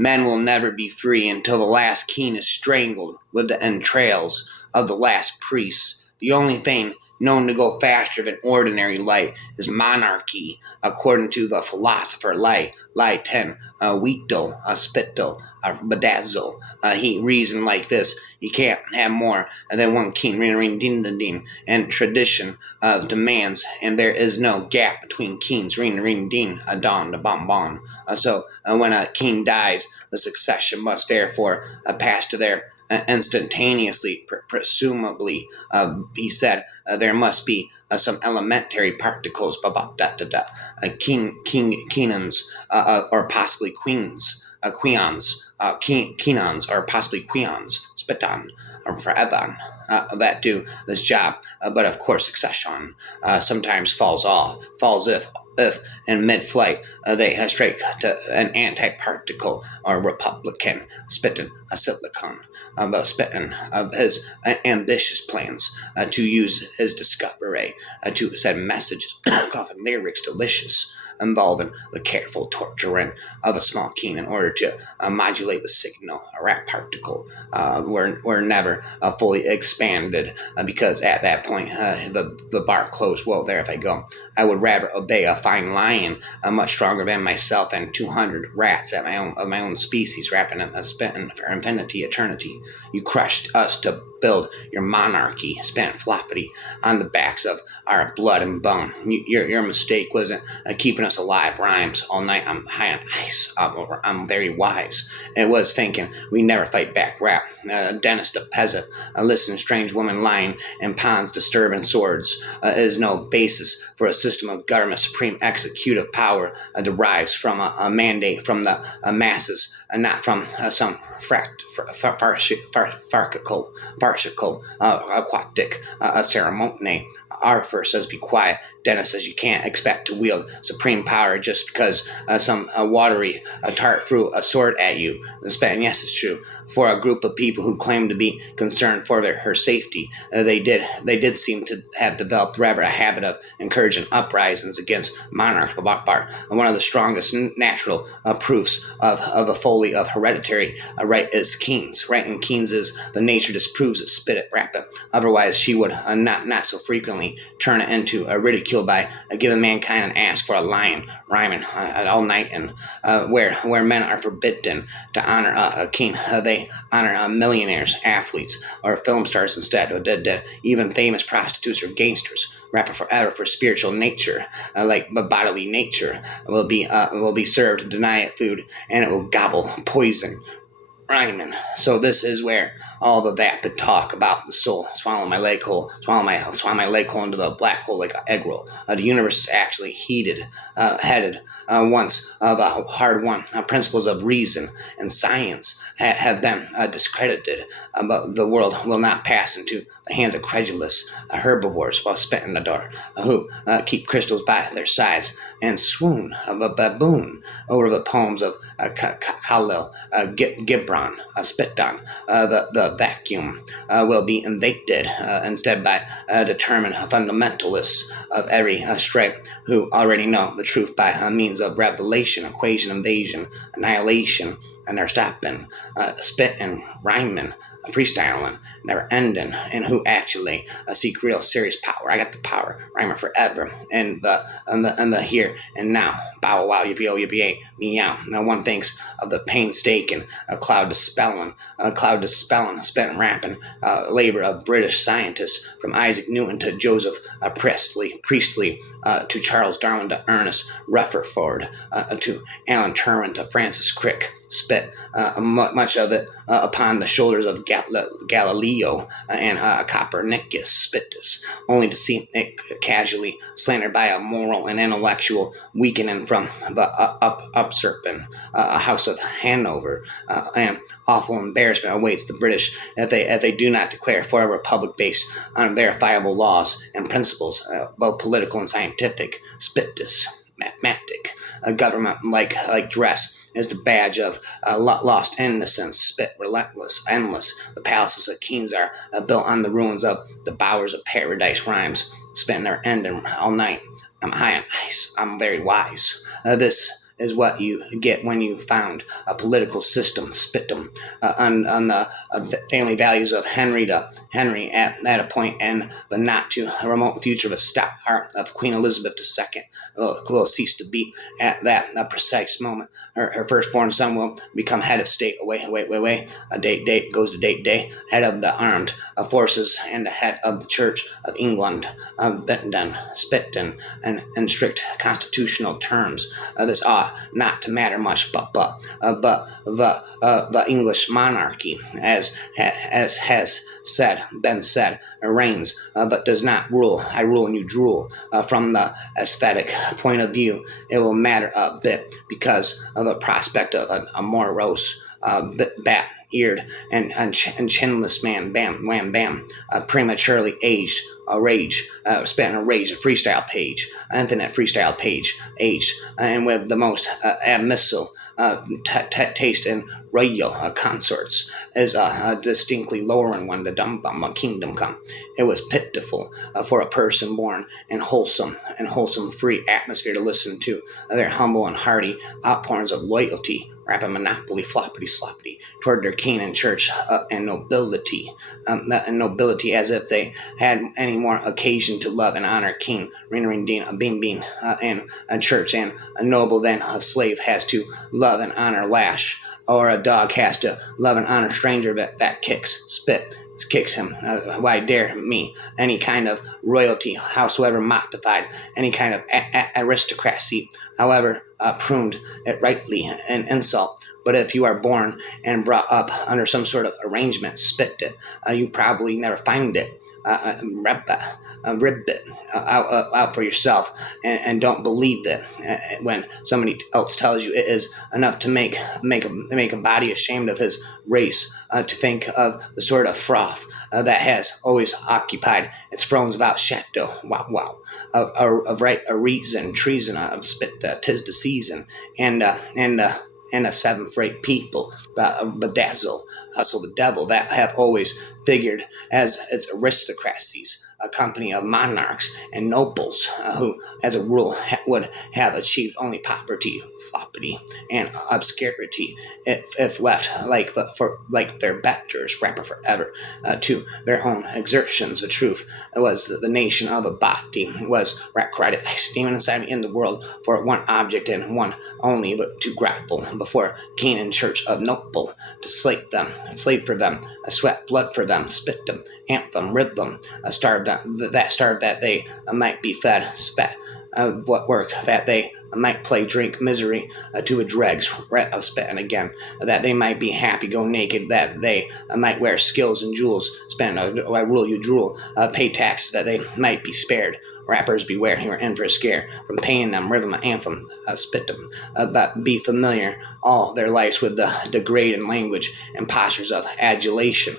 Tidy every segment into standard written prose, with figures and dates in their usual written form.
Men will never be free until the last king is strangled with the entrails of the last priest. The only thing known to go faster than ordinary light is monarchy, according to the philosopher Lai 10, Wheato, Spitto, Bedazzle. He reasoned like this: you can't have more than one king, ring, ring, ding, ding, ding, and tradition demands, and there is no gap between kings, ring, ring, ding, a don, a bon bon. So when a king dies, the succession must therefore pass to their instantaneously, presumably, he said, there must be some elementary particles, Kenans, or possibly queens, Kenans, or possibly queons, Spiton, or forever. That do this job, but of course succession sometimes falls if in mid-flight they strike to an anti-particle or Republican spitting a silicon about spitting of his ambitious plans to use his discovery to send messages, coughing lyrics delicious, involving the careful torturing of a small key in order to modulate the signal. A rap particle were never fully expanded because at that point the bar closed. Well, there if I go, I would rather obey a fine lion much stronger than myself and 200 rats of my own species, rapping and spitting for infinity, eternity. You crushed us to build your monarchy, spent floppity on the backs of our blood and bone. Your mistake wasn't keeping us alive. Rhymes all night. I'm high on ice. I'm very wise. It was thinking we never fight back. Rap. Dentist, a peasant. Listen, strange woman lying in ponds, disturbing swords is no basis for a system of government. Supreme executive power derives from a mandate from the masses, not from some farcical, aquatic ceremony. Arthur says, be quiet. Dennis says, you can't expect to wield supreme power just because some watery tart threw a sword at you. And yes, it's true. For a group of people who claim to be concerned for her safety, they did seem to have developed rather a habit of encouraging uprisings against monarchs. One of the strongest natural proofs of the folly of hereditary right is kings. Right, and kings is the nature disproves it, spit it, rap it. Otherwise, she would not so frequently turn it into a ridicule by giving mankind an ass for a lion, rhyming all night, and where men are forbidden to honor a king, they honor millionaires, athletes, or film stars instead, or even famous prostitutes or gangsters. Rapper forever for spiritual nature, like bodily nature, will be served. Deny it food, and it will gobble poison. Rhyming. So this is where all the vapid talk about the soul, swallow my leg hole, swallow my leg hole into the black hole like an egg roll. The universe is actually headed once the hard-won principles of reason and science have been discredited, but the world will not pass into the hands of credulous herbivores while spitting the door, who keep crystals by their sides and swoon of a baboon over the poems of Khalil Gibran, Spitdan. The vacuum will be invaded instead by determined fundamentalists of every stripe who already know the truth by means of revelation, equation, invasion, annihilation, and they're stopping, spitting, rhyming, freestyling, never ending, and who actually seek real serious power. I got the power, rhymer forever, and the here and now. Bow wow, yippee oh, yippee meow. No one thinks of the painstaking cloud dispelling, spent rapping labor of British scientists from Isaac Newton to Joseph Priestley to Charles Darwin to Ernest Rutherford to Alan Turing to Francis Crick. Spit much of it upon the shoulders of Galileo and Copernicus, spit this, only to see it casually slandered by a moral and intellectual weakening from the usurping House of Hanover. And awful embarrassment awaits the British if they do not declare for a republic based on verifiable laws and principles, both political and scientific. Spit this, mathematic. A government like dress is the badge of lost innocence, spit relentless, endless. The palaces of kings are built on the ruins of the bowers of paradise. Rhymes spent their ending all night. I'm high on ice. I'm very wise. This is what you get when you found a political system. Spit them on the family values of Henry at a point in the not too remote future of a star of Queen Elizabeth II will cease to beat at that precise moment. Her firstborn son will become head of state. Away. A date goes to day. Head of the armed forces and the head of the Church of England. Bitten, spitten, and strict constitutional terms. This ought not to matter much, but the English monarchy, as has been said, reigns, but does not rule. I rule and you drool. From the aesthetic point of view, it will matter a bit because of the prospect of a morose, bat-eared and chinless man, bam, wham, bam, prematurely aged, a rage, spent a rage, a freestyle page, infinite freestyle page, aged, and with the most abmissile taste in royal consorts, is a distinctly lowering one, the dumb bum, a kingdom come. It was pitiful for a person born in wholesome free atmosphere to listen to their humble and hearty outpourings of loyalty, rapid monopoly, floppity sloppity, toward their king and church and nobility, as if they had any more occasion to love and honor king, ring ding, a bean, and a church and a noble than a slave has to love and honor lash, or a dog has to love and honor stranger that kicks him. Why dare me? Any kind of royalty, howsoever modified, any kind of aristocracy, however pruned it rightly, an insult. But if you are born and brought up under some sort of arrangement, spit it. You probably never find it. Rib it out for yourself, and don't believe that when somebody else tells you it is enough to make a body ashamed of his race, to think of the sort of froth that has always occupied its thrones without shadow. Wow. Of right a reason, treason, spit, 'tis the season, and a seventh-rate people, bedazzle, hustle the devil, that have always figured as its aristocracies, a company of monarchs and nobles who, as a rule, would have achieved only poverty, floppity, and obscurity if left like their betters, rapper forever, to their own exertions. The truth was that the nation of the bhakti was credit steaming inside in the world for one object and one only, but to grapple before king and church of noble, to slave for them, sweat blood for them, spit them, amp them, rib them, starve that they might be fed, spat, what work that they might play, drink misery to a dregs, spit, and again, that they might be happy, go naked, that they might wear skills and jewels, spend, I rule you drool, pay tax, that they might be spared. Rappers beware, you are in for a scare from paying them rhythm anthem, spit them, but be familiar all their lives with the degrading language and postures of adulation,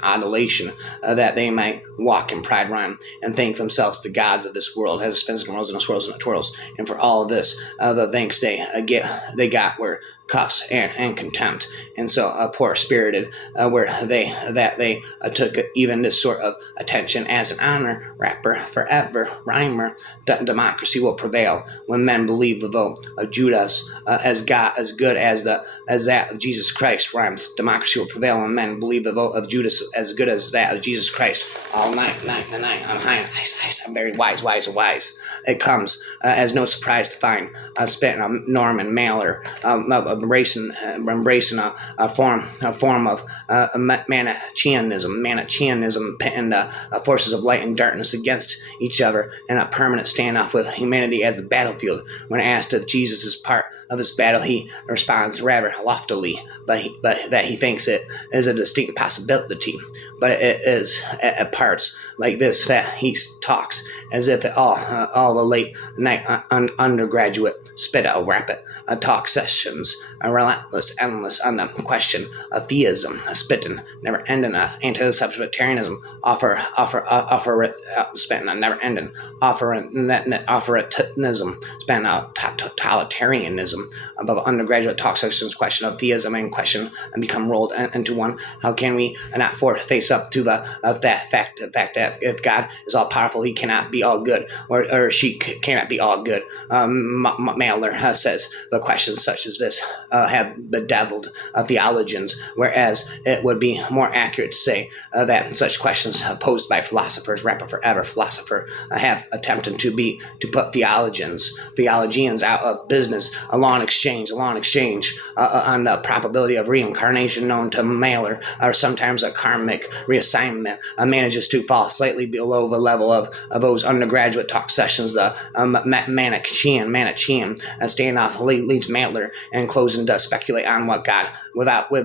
that they might walk in pride rhyme and think themselves the gods of this world, as it spins and rolls and it swirls and it twirls. And for all of this, the thanks they got were cuffs and contempt, and so poor spirited were they that they took even this sort of attention as an honor. Rapper forever, rhymer, democracy will prevail when men believe the vote of Judas as good as that of Jesus Christ. Rhymes. Democracy will prevail when men believe the vote of Judas as good as that of Jesus Christ. All night. I'm high and ice. I'm very wise. It comes as no surprise to find spitting a Norman Mailer, embracing a form of Manichaeanism, pitting forces of light and darkness against each other in a permanent standoff with humanity as the battlefield. When asked if Jesus is part of this battle, he responds rather loftily, but that he thinks it is a distinct possibility. But it is at parts like this that he talks as if all the late night undergraduate spit out rapid talk sessions relentless, endless on the question of theism, spitting, never ending, anti-substitutarianism, spitting on never ending, offeritinism, spitting out totalitarianism, above undergraduate talk sections, question of theism and question and become rolled into one. How can we not face up to the that fact that if God is all powerful, he cannot be all good, or she cannot be all good. Mailer says the questions such as this have bedeviled theologians, whereas it would be more accurate to say that such questions posed by philosophers, rapper forever philosopher, have attempted to put theologians out of business, a long exchange on the probability of reincarnation known to Mailer, or sometimes a karmic reassignment manages to fall slightly below the level of those undergraduate talk sessions. The Manichean standoff leads Mailer and closing to speculate on what God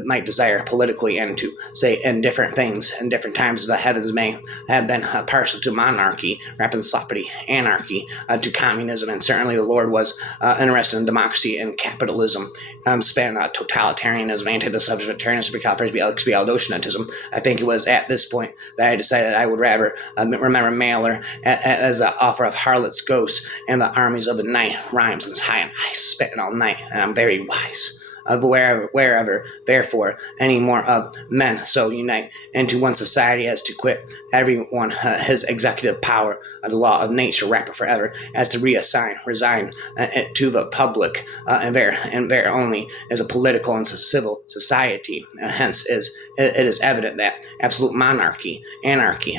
might desire politically, and to say in different things in different times. The heavens may have been partial to monarchy, rapid sloppy anarchy, to communism, and certainly the Lord was interested in democracy and capitalism, spanning totalitarianism, anti-substitutarianism, expialdotionism. I think it was at this point that I decided I would rather remember Mailer as the offer of harlots, ghosts, and the armies of the night, rhymes and high and ice, spitting all night, and I'm very wise. Wherever, therefore, any more of men so unite into one society as to quit everyone his executive power, the law of nature, rapper forever, as to resign it to the public, and there only is a political and civil society. Hence, it is evident that absolute monarchy, anarchy,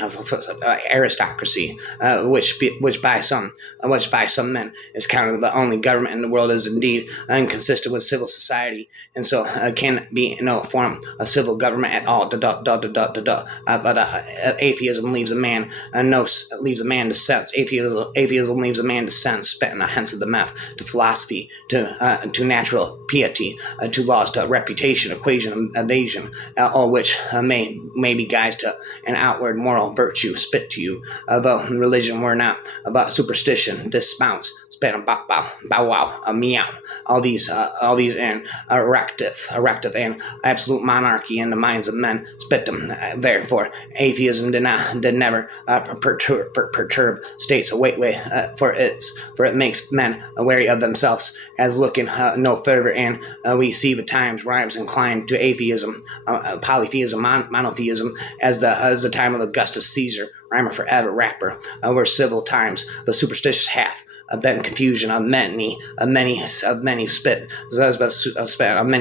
aristocracy, which by some men is counted the only government in the world, is indeed inconsistent with civil society, and so can be no form of civil government at all. But atheism leaves a man to sense. Atheism leaves a man to sense, spitting hence of the meth, to philosophy, to natural piety, to laws, to reputation, equation, evasion, all which may be guised to an outward moral virtue, spit to you. Though religion were not about superstition, dismounts, spit a bow wow, a meow. All these and erective and absolute monarchy in the minds of men spit them. Therefore, atheism did never perturb states. For it makes men wary of themselves, as looking no further, and we see the times rhymes inclined to atheism, polytheism, monotheism, as the time of Augustus Caesar, rhymer forever, rapper, were civil times. The superstitious hath been confusion of many spit of many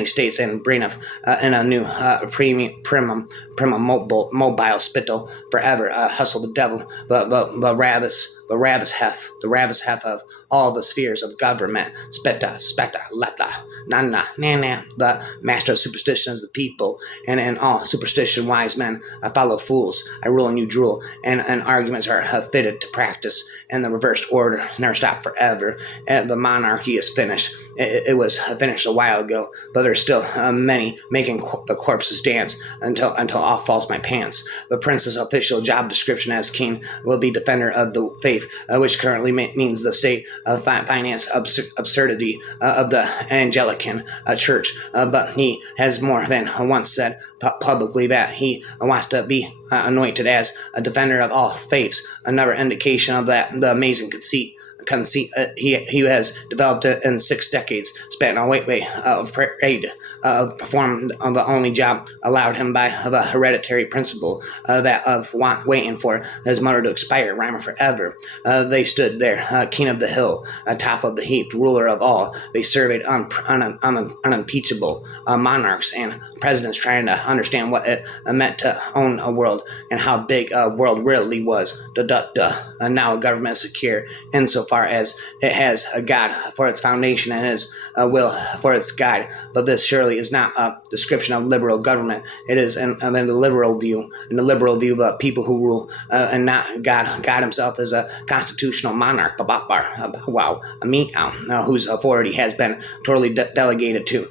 states, and bringeth in a new primum mobile spittle forever, hustle the devil, the ravis hef of all the spheres of government, spetta, letta, nana, nana. The master of superstition is the people, and all superstition wise men follow fools. I rule and you drool, and arguments are fitted to practice, and the reversed order never stop forever. And the monarchy is finished. It was finished a while ago, but there's still many making the corpses dance until all falls my pants. The prince's official job description as king will be defender of the faith, which currently means the state of finance absurdity of the Anglican church. But he has more than once said publicly that he wants to be anointed as a defender of all faiths. Another indication of that, the amazing conceit he has developed in 6 decades, spent on of parade, performed on the only job allowed him by the hereditary principle, that of waiting for his mother to expire, rhymer forever. They stood there, king of the hill, top of the heap, ruler of all. They surveyed unimpeachable monarchs and presidents, trying to understand what it meant to own a world, and how big a world really was. Now a government is secure insofar as it has a God for its foundation and his will for its guide. But this surely is not a description of liberal government. It is in the liberal view. In the liberal view, the people who rule, and not God. God himself is a constitutional monarch, whose authority has been totally delegated to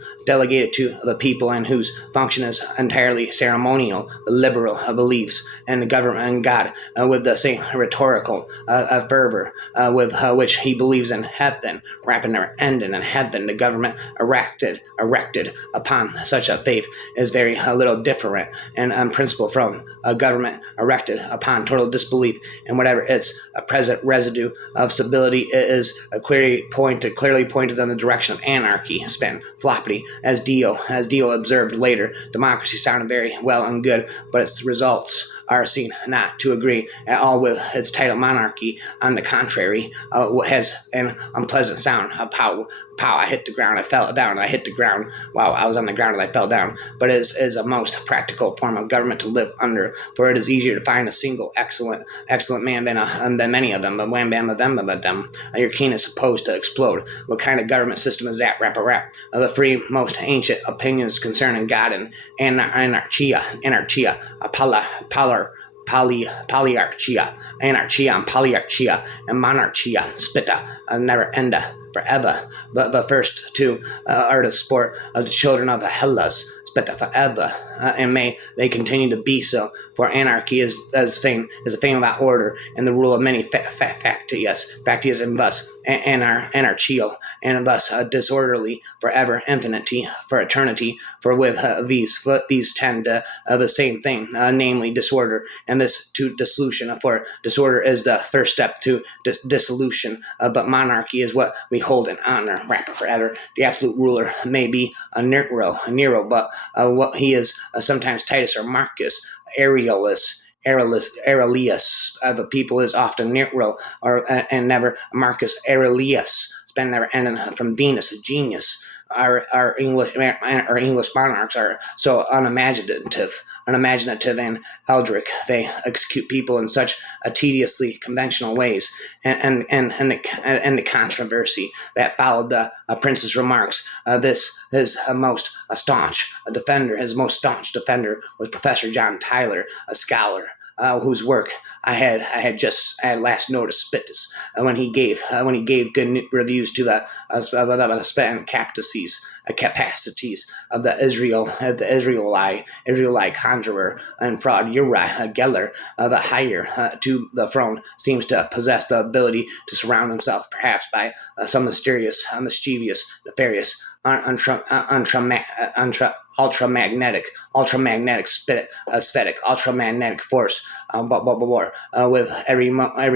the people, and whose function is entirely ceremonial. The liberal beliefs in the government and God, with the same rhetorical fervor with which he believes in heaven, rapid never ending in heaven. The government erected upon such a faith is very little different and principle from a government erected upon total disbelief in whatever its present residue of stability is clearly pointed in the direction of anarchy. Spin floppity, as Dio observed later. Democracy sounded very well and good, but its results are seen not to agree at all with its title monarchy. On the contrary, has an unpleasant sound. Pow, pow, I hit the ground, I fell down, I hit the ground. Wow, I was on the ground and I fell down. But it is a most practical form of government to live under, for it is easier to find a single excellent man than many of them. But wham bam of them. Your keen is supposed to explode. What kind of government system is that? Rap. The three most ancient opinions concerning God and anarchia, polyarchia, anarchia, and polyarchia, and monarchia, spitta, never enda, forever. But the first two are the sport of the children of the Hellas, spitta, forever, and may they continue to be so. For anarchy is a fame without order, and the rule of many factious, and thus anarchial, and thus disorderly, forever, infinity, for eternity. For with these tend the same thing, namely disorder, and this to dissolution. For disorder is the first step to dissolution, but monarchy is what we hold in honor. Rapper forever. The absolute ruler may be a Nero, but what he is sometimes Titus or Marcus Aurelius. The people is often Nero and never Marcus Aurelius. Spend never ending from Venus, a genius. Our English monarchs are so unimaginative and eldritch. They execute people in such a tediously conventional ways, and the controversy that followed the prince's remarks. This is his most staunch defender was Professor John Tyler, a scholar whose work I had last noticed Spittus when he gave good reviews to the capacities of the Israelite conjurer and fraud Uri Geller, the higher to the throne, seems to possess the ability to surround himself, perhaps by some mysterious, mischievous, nefarious, ultramagnetic spirit, aesthetic, ultramagnetic force, with every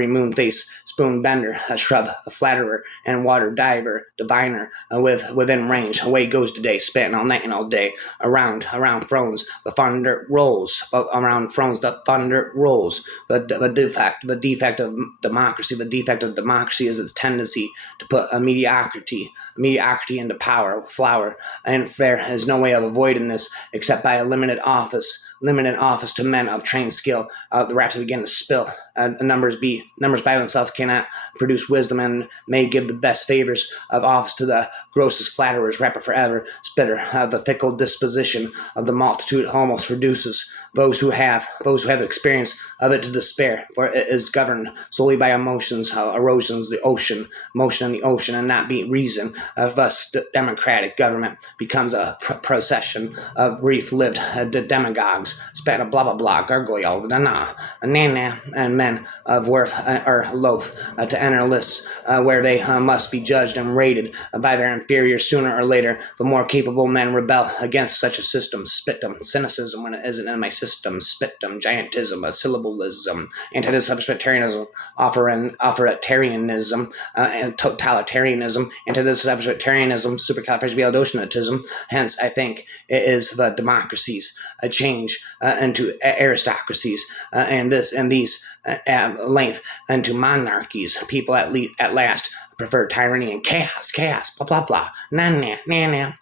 moon face, spoon bender, a shrub, a flatterer, and water diver, diviner, within range. Away goes the day, spitting all night and all day. Around thrones, the thunder rolls. Around thrones, the thunder rolls. The defect of democracy is its tendency to put a mediocrity into power, flower, and there is no way of avoiding this except by a limited office to men of trained skill. The raps begin to spill. Numbers by themselves cannot produce wisdom, and may give the best favors of office to the grossest flatterers. Rapper forever, spitter. The fickle disposition of the multitude almost reduces those who have experience of it to despair, for it is governed solely by emotions, erosions, the ocean, motion in the ocean, and not be reason. Thus, democratic government becomes a procession of brief-lived demagogues, span of blah blah blah, gargoyle, nana, and men of worth are loath to enter lists where they must be judged and rated by their inferiors. Sooner or later, the more capable men rebel against such a system. Spittum, cynicism when it isn't in my system. Spittum, giantism, syllabalism, anti-substitutarianism, authoritarianism, and totalitarianism, anti-substitutarianism, supercalifragilisticexpialidocious. Hence, I think it is the democracies a change into aristocracies, and these at length into monarchies. People at last prefer tyranny and chaos, blah, blah, blah. Nah.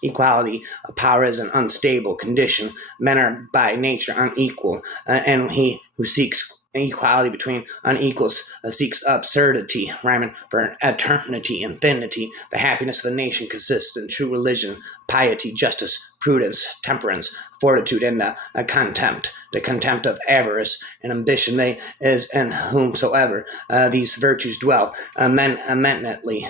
Equality of power is an unstable condition. Men are by nature unequal, and he who seeks equality between unequals seeks absurdity, rhyming for eternity, infinity. The happiness of a nation consists in true religion, piety, justice, prudence, temperance, fortitude, and the contempt of avarice and ambition. They is in whomsoever these virtues dwell, eminently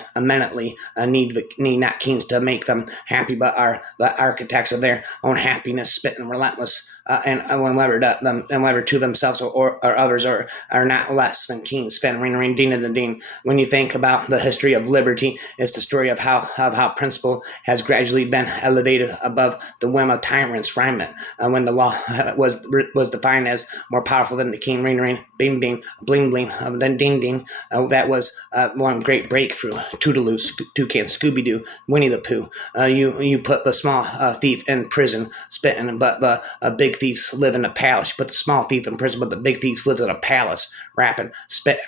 need not kings to make them happy, but are the architects of their own happiness, spit and relentless, and whenever to themselves or others are not less than keen, spend ring ding and dean. When you think about the history of liberty, it's the story of how principle has gradually been elevated above the whim of tyrants. Rhyme it when the law was defined as more powerful than the king. Ring bing bing bling bling then ding ding. That was one great breakthrough. Toodaloo, toucan, Scooby Doo, Winnie the Pooh. You put the small thief in prison, spitting, but the big thieves live in a palace. You put the small thief in prison, but the big thieves live in a palace. Rapping, spit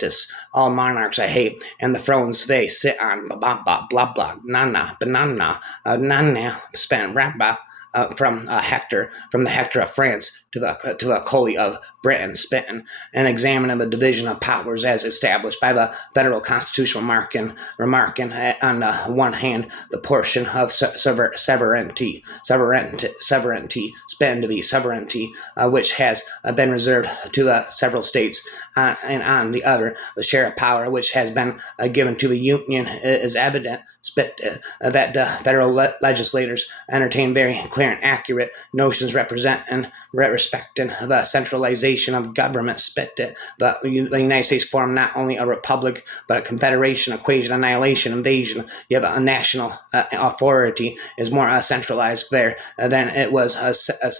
this. All monarchs I hate, and the thrones they sit on. Blah blah blah blah. Nana banana nana. Spin rap from the Hector of France to the Coley of Britain, spitting an examine of the division of powers as established by the federal constitutional remarking on the one hand the portion of sovereignty, spend the sovereignty which has been reserved to the several states, and on the other the share of power which has been given to the union is evident. That the federal legislators entertain very clear and accurate notions respecting the centralization of government. The United States formed not only a republic but a confederation, equation, annihilation, invasion. You have a national authority is more centralized there than it was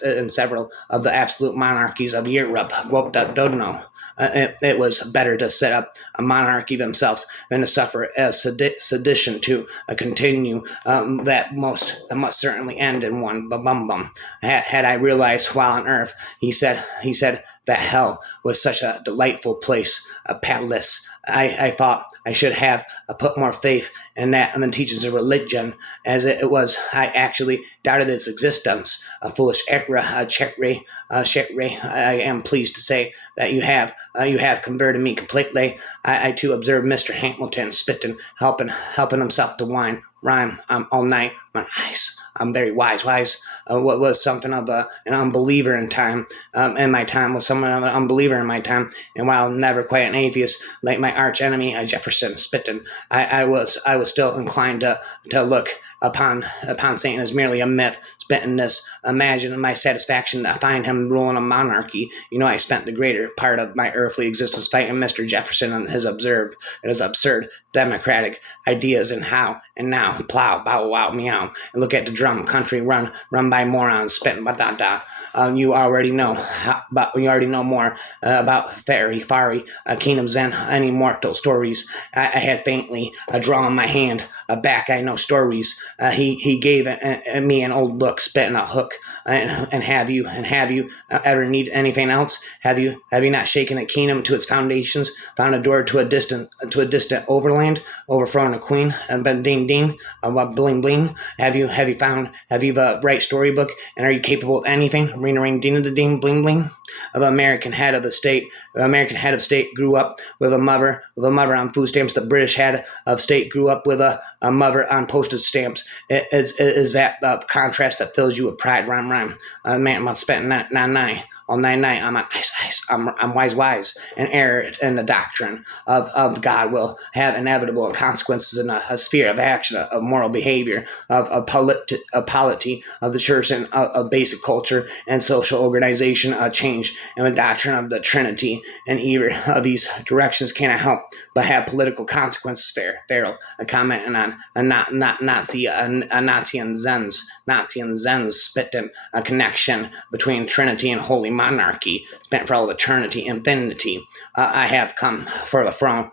in several of the absolute monarchies of Europe. Don't know. It was better to set up a monarchy themselves than to suffer a sedition to continue. That must certainly end in one. Bum. Had I realized while on earth, he said that hell was such a delightful place, a palace. I thought I should have put more faith in that and the teachings of religion as it was. I actually doubted its existence. A foolish error, Chetri. I am pleased to say that you have converted me completely. I too observed Mr. Hamilton spitting, helping himself to wine. Rhyme all night. My eyes. I'm very wise. What was something of an unbeliever in my time, and while never quite an atheist, like my arch enemy Jefferson spitting, I was still inclined to look upon Satan as merely a myth. Spitting this, imagine my satisfaction to find him ruling a monarchy. I spent the greater part of my earthly existence fighting Mr. Jefferson and his absurd democratic ideas, and now plow, bow, wow, meow, and look at the drum country run by morons spitting, you already know more about fairy kingdoms than any mortal stories. I had faintly drawn my hand back. I know stories. He gave me an old look, spitting a hook, and have you ever needed anything else? Have you not shaken a kingdom to its foundations, found a door to a distant overland, overthrown a queen, and been ding ding, bling bling? Have you the right storybook, and are you capable of anything? Ring ding ding bling bling. The American head of state grew up with a mother on food stamps. The British head of state grew up with a mother on postage stamps. Is that the contrast that fills you with pride? Rhyme. Man, I'm spending nine. All night, I'm on ice. I'm wise, and error in the doctrine of God will have inevitable consequences in a sphere of action, of moral behavior, of polity of the church, and of basic culture and social organization change, and the doctrine of the Trinity. And either of these directions cannot help but have political consequences. Farrell, commenting on a Nazi and Zen's spitting a connection between Trinity and holy monarchy, spent for all of eternity, infinity. I have come for a throne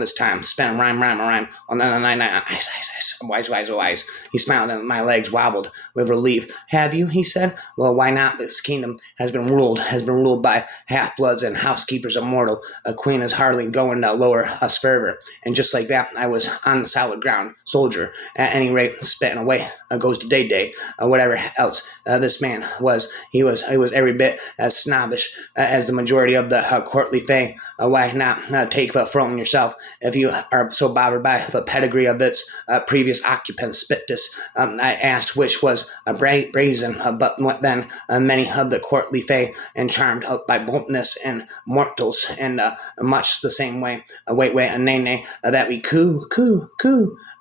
this time. Spent rhyme. On ice. Wise. He smiled and my legs wobbled with relief. Have you? He said. Well, why not? This kingdom has been ruled by half-bloods and housekeepers immortal. A queen is hardly going to lower us further. And just like that, I was on the solid ground, soldier. At any rate, spitting away goes to day. Whatever else This man was every bit as snobbish as the majority of the courtly fae. Why not take the throne yourself if you are so bothered by the pedigree of its previous occupants? Spittus, I asked, which was brazen, but then many of the courtly fae, and charmed by boldness and mortals, and much the same way. Wait, nay, that we coo.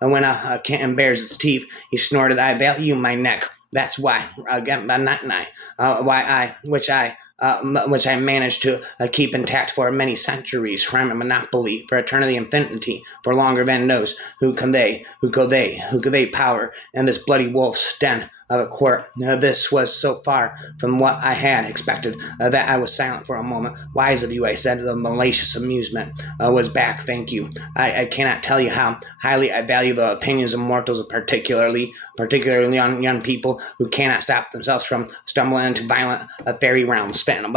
And when a kitten bares its teeth, he snorted, I value my neck. That's why, again, not which I managed to keep intact for many centuries, from a monopoly for eternity, infinity, for longer than knows who could they power in this bloody wolf's den of a court. This was so far from what I had expected that I was silent for a moment. Wise of you, I said. The malicious amusement was back. Thank you. I cannot tell you how highly I value the opinions of mortals, particularly on young people who cannot stop themselves from stumbling into violent fairy realms. Spell, and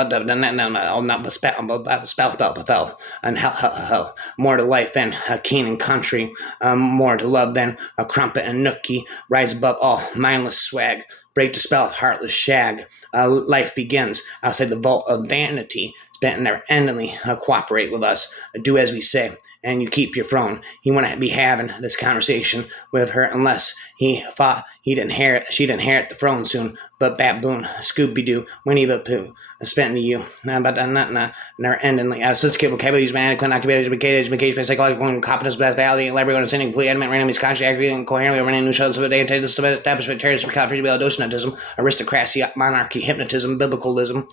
hell, more to life than a keen and country, more to love than a crumpet and nookie, rise above all mindless swag, break the spell of heartless shag. Life begins outside the vault of vanity, spent never endingly. Cooperate with us, do as we say, and you keep your throne. He wouldn't be having this conversation with her unless he thought she'd inherit the throne soon. But baboon, Scooby-Doo, Winnie the Pooh, spent to you. But never endingly. Sophisticated vocabulary, use inadequate, occupational, education, psychological incompetence, best value, library, understanding, complete, adamant, randomly, conscious, accurate, and coherently, running new shows of the day, establishment, terrorism, docenatism, aristocracy, monarchy, hypnotism, biblicalism.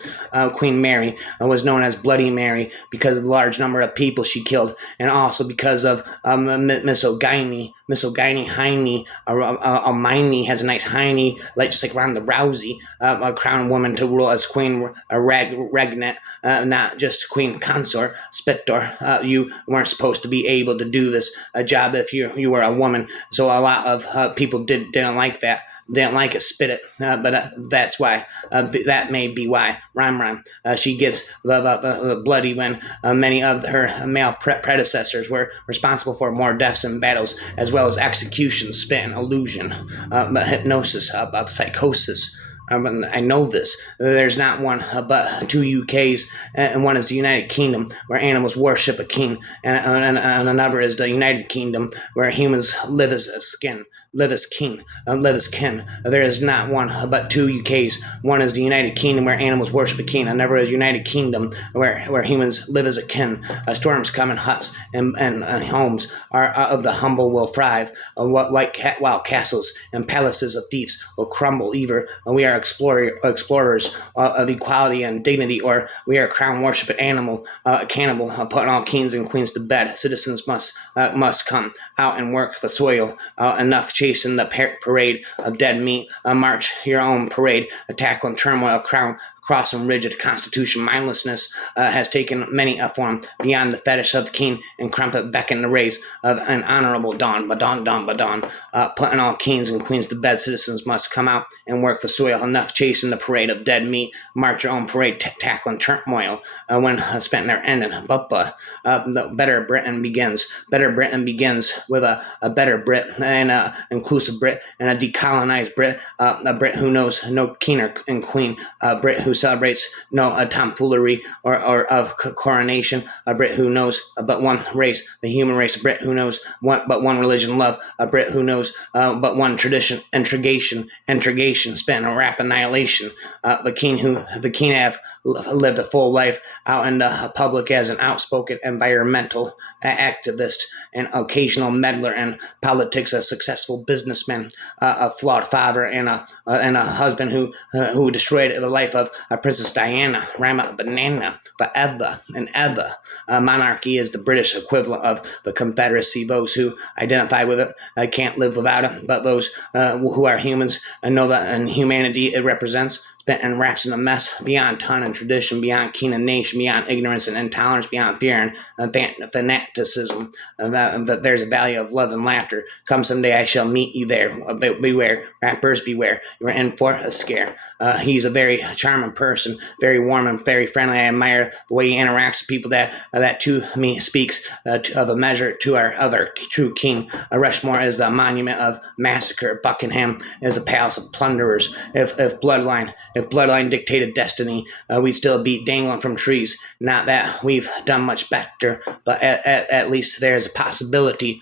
Queen Mary was known as Bloody Mary because of the large number of people she killed, and also because of misogyny. Heine, Hermione has a nice hiney, like just like Ronda Rousey, a crown woman to rule as queen regnant, not just queen consort. Spittor, you weren't supposed to be able to do this job if you were a woman. So a lot of people didn't like that. Didn't like it, spit it, but that's why. That may be why. Rhyme. She gets the bloody when many of her male predecessors were responsible for more deaths and battles, as well as executions, spit, and illusion, hypnosis, psychosis. I know this. There's not one but two UKs, and one is the United Kingdom, where animals worship a king, and another is the United Kingdom, where humans live as kin. There is not one but two UKs. One is the United Kingdom, where animals worship a king, and another is United Kingdom, where humans live as a kin. Storms come in huts, and homes are of the humble will thrive. While castles and palaces of thieves will crumble. Either we are explorers of equality and dignity, or we are crown worshiping cannibal, putting all kings and queens to bed. Citizens must come out and work the soil. Enough chasing the parade of dead meat. March your own parade. Tackling turmoil, cross and rigid constitution mindlessness has taken many a form beyond the fetish of the king and crumpet beckon the rays of an honorable dawn. Putting all kings and queens to bed, citizens must come out and work the soil. Enough chasing the parade of dead meat. March your own parade, tackling turmoil when spent their ending. The better Britain begins. Better Britain begins with a better Brit, and a inclusive Brit, and a decolonized Brit. A Brit who knows no king and queen. A Brit who celebrates no tomfoolery or of coronation. A Brit who knows but one race, the human race. A Brit who knows but one religion, love. A Brit who knows but one tradition, intrigation, spin, or rap annihilation. The king have lived a full life out in the public as an outspoken environmental activist, an occasional meddler in politics, a successful businessman, a flawed father, and a husband who destroyed the life of Princess Diana. Rama banana forever and ever. Monarchy is the British equivalent of the Confederacy. Those who identify with it can't live without it, but those who are humans know that in humanity it represents. spent in wraps in a mess, beyond tongue and tradition, beyond king and nation, beyond ignorance and intolerance, beyond fear and fanaticism. That there's a value of love and laughter. Come someday, I shall meet you there. Beware, rappers, beware. You're in for a scare. He's a very charming person, very warm and very friendly. I admire the way he interacts with people. That to me speaks of a measure to our other true king. Rushmore is the monument of massacre. Buckingham is the palace of plunderers. If bloodline dictated destiny, we'd still be dangling from trees. Not that we've done much better, but at least there's a probability,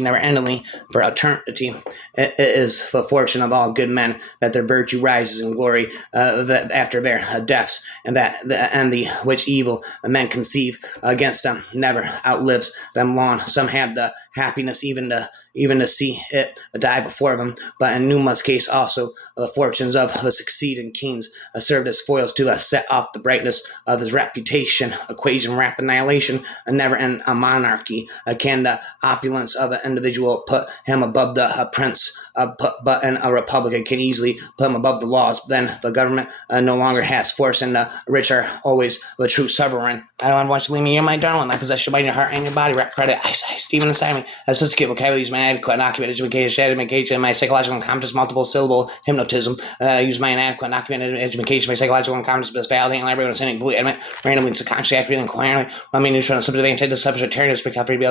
never endingly for eternity. It is the fortune of all good men that their virtue rises in glory after their deaths, and the which evil men conceive against them never outlives them long. Some have the happiness even to see it die before them, but in Numa's case also the fortunes of the succeeding kings served as foils to set off the brightness of his reputation. Equation rap annihilation, never in a monarchy can the opulence of an individual put him above the prince, but in a republic it can easily put him above the laws. Then the government no longer has force, and the rich are always the true sovereign. I don't want to leave me, you're my darling. I possess your mind, your heart, and your body. Rap credit, I Stephen and Simon. A sophisticated vocabulary, use my inadequate and documented education, my psychological incompetence, multiple syllable hypnotism. Use my inadequate and documented education, my psychological incompetence, but validating, elaborate, and cynic, blue, admit, randomly, subconsciously, accurately, and coherently. I mean, neutral, and subject, anti, substitutarianism, precalculated,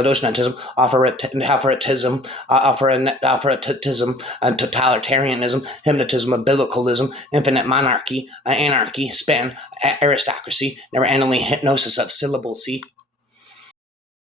alpharetism, and totalitarianism, hypnotism, biblicalism, infinite monarchy, anarchy, spin, aristocracy, never endingly hypnosis of syllable. See.